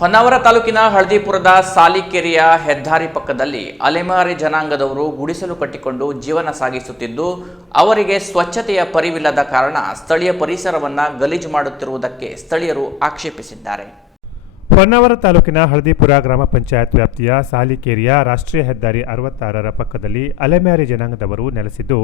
ಹೊನ್ನಾವರ ತಾಲೂಕಿನ ಹಳದಿಪುರದ ಸಾಲಿಕೆರೆಯ ಹೆದ್ದಾರಿ ಪಕ್ಕದಲ್ಲಿ ಅಲೆಮಾರಿ ಜನಾಂಗದವರು ಗುಡಿಸಲು ಕಟ್ಟಿಕೊಂಡು ಜೀವನ ಸಾಗಿಸುತ್ತಿದ್ದು, ಅವರಿಗೆ ಸ್ವಚ್ಛತೆಯ ಪರಿವಿಲ್ಲದ ಕಾರಣ ಸ್ಥಳೀಯ ಪರಿಸರವನ್ನು ಗಲೀಜು ಮಾಡುತ್ತಿರುವುದಕ್ಕೆ ಸ್ಥಳೀಯರು ಆಕ್ಷೇಪಿಸಿದ್ದಾರೆ. ಹೊನ್ನಾವರ ತಾಲೂಕಿನ ಹಳದಿಪುರ ಗ್ರಾಮ ಪಂಚಾಯತ್ ವ್ಯಾಪ್ತಿಯ ಸಾಲಿಕೇರಿಯ ರಾಷ್ಟ್ರೀಯ ಹೆದ್ದಾರಿ ಅರವತ್ತಾರರ ಪಕ್ಕದಲ್ಲಿ ಅಲೆಮ್ಯಾರಿ ಜನಾಂಗದವರು ನೆಲೆಸಿದ್ದು,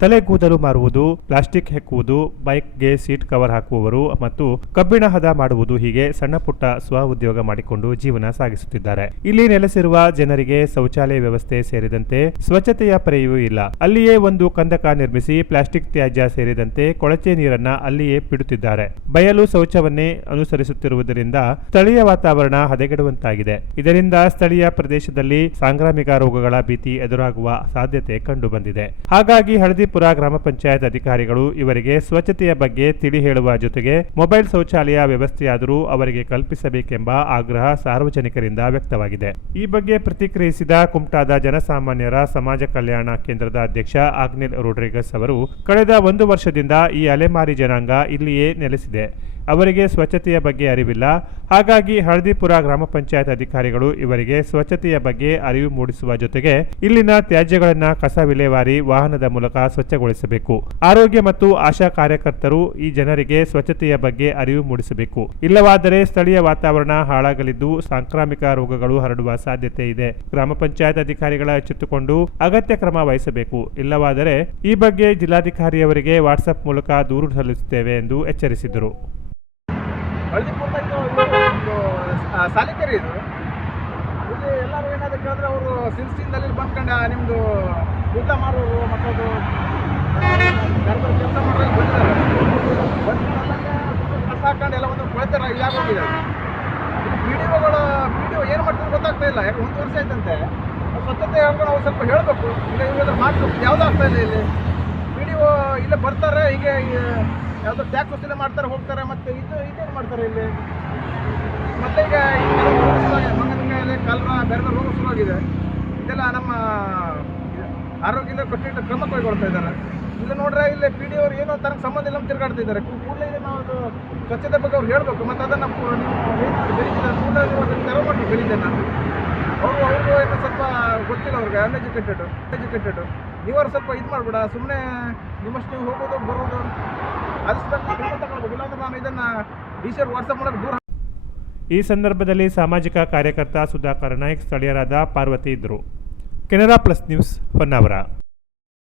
ತಲೆಗೂದಲು ಮಾರುವುದು, ಪ್ಲಾಸ್ಟಿಕ್ ಹೆಕ್ಕುವುದು, ಬೈಕ್ಗೆ ಸೀಟ್ ಕವರ್ ಹಾಕುವವರು ಮತ್ತು ಕಬ್ಬಿಣ ಹದ ಮಾಡುವುದು ಹೀಗೆ ಸಣ್ಣಪುಟ್ಟ ಸ್ವ ಉದ್ಯೋಗ ಮಾಡಿಕೊಂಡು ಜೀವನ ಸಾಗಿಸುತ್ತಿದ್ದಾರೆ. ಇಲ್ಲಿ ನೆಲೆಸಿರುವ ಜನರಿಗೆ ಶೌಚಾಲಯ ವ್ಯವಸ್ಥೆ ಸೇರಿದಂತೆ ಸ್ವಚ್ಛತೆಯ ಪರೆಯೂ ಇಲ್ಲ. ಅಲ್ಲಿಯೇ ಒಂದು ಕಂದಕ ನಿರ್ಮಿಸಿ ಪ್ಲಾಸ್ಟಿಕ್ ತ್ಯಾಜ್ಯ ಸೇರಿದಂತೆ ಕೊಳಚೆ ನೀರನ್ನ ಅಲ್ಲಿಯೇ ಬಿಡುತ್ತಿದ್ದಾರೆ. ಬಯಲು ಶೌಚವನ್ನೇ ಅನುಸರಿಸುತ್ತಿರುವುದರಿಂದ ಸ್ಥಳೀಯ ವಾತಾವರಣ ಹದಗೆಡುವಂತಾಗಿದೆ. ಇದರಿಂದ ಸ್ಥಳೀಯ ಪ್ರದೇಶದಲ್ಲಿ ಸಾಂಕ್ರಾಮಿಕ ರೋಗಗಳ ಭೀತಿ ಎದುರಾಗುವ ಸಾಧ್ಯತೆ ಕಂಡುಬಂದಿದೆ. ಹಾಗಾಗಿ ಹಳದಿಪುರ ಗ್ರಾಮ ಪಂಚಾಯತ್ ಅಧಿಕಾರಿಗಳು ಇವರಿಗೆ ಸ್ವಚ್ಛತೆಯ ಬಗ್ಗೆ ತಿಳಿ ಹೇಳುವ ಜೊತೆಗೆ ಮೊಬೈಲ್ ಶೌಚಾಲಯ ವ್ಯವಸ್ಥೆಯಾದರೂ ಅವರಿಗೆ ಕಲ್ಪಿಸಬೇಕೆಂಬ ಆಗ್ರಹ ಸಾರ್ವಜನಿಕರಿಂದ ವ್ಯಕ್ತವಾಗಿದೆ. ಈ ಬಗ್ಗೆ ಪ್ರತಿಕ್ರಿಯಿಸಿದ ಕುಮಟಾದ ಜನಸಾಮಾನ್ಯರ ಸಮಾಜ ಕಲ್ಯಾಣ ಕೇಂದ್ರದ ಅಧ್ಯಕ್ಷ ಆಗ್ನಿಲ್ ರೋಡ್ರಿಗಸ್ ಅವರು, ಕಳೆದ ಒಂದು ವರ್ಷದಿಂದ ಈ ಅಲೆಮಾರಿ ಜನಾಂಗ ಇಲ್ಲಿಯೇ ನೆಲೆಸಿದೆ. ಅವರಿಗೆ ಸ್ವಚ್ಛತೆಯ ಬಗ್ಗೆ ಅರಿವಿಲ್ಲ. ಹಾಗಾಗಿ ಹಳದಿಪುರ ಗ್ರಾಮ ಪಂಚಾಯತ್ ಅಧಿಕಾರಿಗಳು ಇವರಿಗೆ ಸ್ವಚ್ಛತೆಯ ಬಗ್ಗೆ ಅರಿವು ಮೂಡಿಸುವ ಜೊತೆಗೆ ಇಲ್ಲಿನ ತ್ಯಾಜ್ಯಗಳನ್ನು ಕಸ ವಿಲೇವಾರಿ ವಾಹನದ ಮೂಲಕ ಸ್ವಚ್ಛಗೊಳಿಸಬೇಕು. ಆರೋಗ್ಯ ಮತ್ತು ಆಶಾ ಕಾರ್ಯಕರ್ತರು ಈ ಜನರಿಗೆ ಸ್ವಚ್ಛತೆಯ ಬಗ್ಗೆ ಅರಿವು ಮೂಡಿಸಬೇಕು. ಇಲ್ಲವಾದರೆ ಸ್ಥಳೀಯ ವಾತಾವರಣ ಹಾಳಾಗಲಿದ್ದು ಸಾಂಕ್ರಾಮಿಕ ರೋಗಗಳು ಹರಡುವ ಸಾಧ್ಯತೆ ಇದೆ. ಗ್ರಾಮ ಪಂಚಾಯತ್ ಅಧಿಕಾರಿಗಳ ಎಚ್ಚೆತ್ತುಕೊಂಡು ಅಗತ್ಯ ಕ್ರಮ ವಹಿಸಬೇಕು. ಇಲ್ಲವಾದರೆ ಈ ಬಗ್ಗೆ ಜಿಲ್ಲಾಧಿಕಾರಿಯವರಿಗೆ ವಾಟ್ಸ್ಆಪ್ ಮೂಲಕ ದೂರು ಸಲ್ಲಿಸುತ್ತೇವೆ ಎಂದು ಎಚ್ಚರಿಸಿದರು. ಒಂದು ಸಾಲಿಕೆರೆ ಇದು. ಇಲ್ಲಿ ಎಲ್ಲರೂ ಏನಾದ್ರು ಕೇಳಿದ್ರೆ ಅವರು ಸಿಲ್ಸಿಂದಲ್ಲಿ ಬಂದ್ಕೊಂಡು ನಿಮ್ಮದು ಊಟ ಮಾರೋರು ಮಕ್ಕಳು ಅದು ಕೆಲಸ ಮಾಡೋರು ಬಂದಿದ್ದಾರೆ. ಬಂದು ಹಾಕೊಂಡು ಎಲ್ಲ ಒಂದು ಕೊಳ್ತಾರೆ ಇದಾಗ ಹೋಗಿದೆ ಪಿ ಡಿ ಒಗಳು ಡಿ ಒ ಏನು ಮಾಡ್ತಾರೆ ಗೊತ್ತಾಗ್ತಾ ಇಲ್ಲ. ಯಾಕೆ ಒಂದು ವರ್ಷ ಆಯ್ತಂತೆ. ಸ್ವಚ್ಛತೆ ಹೇಳ್ಕೊಂಡು ಅವ್ರು ಸ್ವಲ್ಪ ಹೇಳಬೇಕು. ಈಗ ಇವಾಗ ಮಾತು ಯಾವುದೂ ಆಗ್ತಾ ಇಲ್ಲ ಇಲ್ಲಿ? ಪಿ ಡಿ ಇಲ್ಲೇ ಬರ್ತಾರೆ, ಹೀಗೆ ಯಾವುದೋ ಟ್ಯಾಕ್ಸ್ ವಸೂಲಿ ಮಾಡ್ತಾರೆ, ಹೋಗ್ತಾರೆ, ಮತ್ತು ಇದು, ಇದೇನು ಮಾಡ್ತಾರೆ ಇಲ್ಲಿ? ಮತ್ತೆ ಈಗ ಮಂಗನಕಾಯಿಲೆ ಕಲ್ರ ಬೇರೆ ಬೇರೆ ರೋಗ ಶುರುವಾಗಿದೆ. ಇದೆಲ್ಲ ನಮ್ಮ ಆರೋಗ್ಯದ ಕೊಟ್ಟಿದ್ದ ಕ್ರಮ ಕೈಗೊಳ್ತಾ ಇದ್ದಾರೆ. ಇಲ್ಲ ನೋಡ್ರೆ ಇಲ್ಲಿ ಪಿ ಡಿ ಅವ್ರು ಏನೋ ತನಗೆ ಸಂಬಂಧ ಇಲ್ಲ ತಿರುಗಾಡ್ತಾ ಇದ್ದಾರೆ. ಕೂಡಲೇ ನಾವು ಅದು ಸ್ವಚ್ಛತೆ ಬಗ್ಗೆ ಅವ್ರು ಹೇಳಬೇಕು, ಮತ್ತು ಅದನ್ನು ಅದನ್ನು ತೆರವು ಮಾಡಿ ಬೆಳೀತೇನೆ ಅವರು ಅವ್ರಿಗೂ ಏನೋ ಸ್ವಲ್ಪ ಗೊತ್ತಿಲ್ಲ ಅವ್ರಿಗೆ ಅನ್ಎಜುಕೇಟೆಡ್ ಎಜುಕೇಟೆಡ್ ನೀವರು ಸ್ವಲ್ಪ ಇದು ಮಾಡಬೇಡ ಸುಮ್ಮನೆ ನಿಮ್ಮಷ್ಟು ನೀವು ಹೋಗೋದು, ಬರೋದು ಈ ಸಂದರ್ಭದಲ್ಲಿ ಸಾಮಾಜಿಕ ಕಾರ್ಯಕರ್ತ ಸುಧಾಕರ್ ನಾಯ್ಕ್ ಸ್ಥಳೀಯರಾದ ಪಾರ್ವತಿ ಇದ್ದರು ಕೆನರಾ ಪ್ಲಸ್ ನ್ಯೂಸ್ ಹೊನ್ನಾವರ.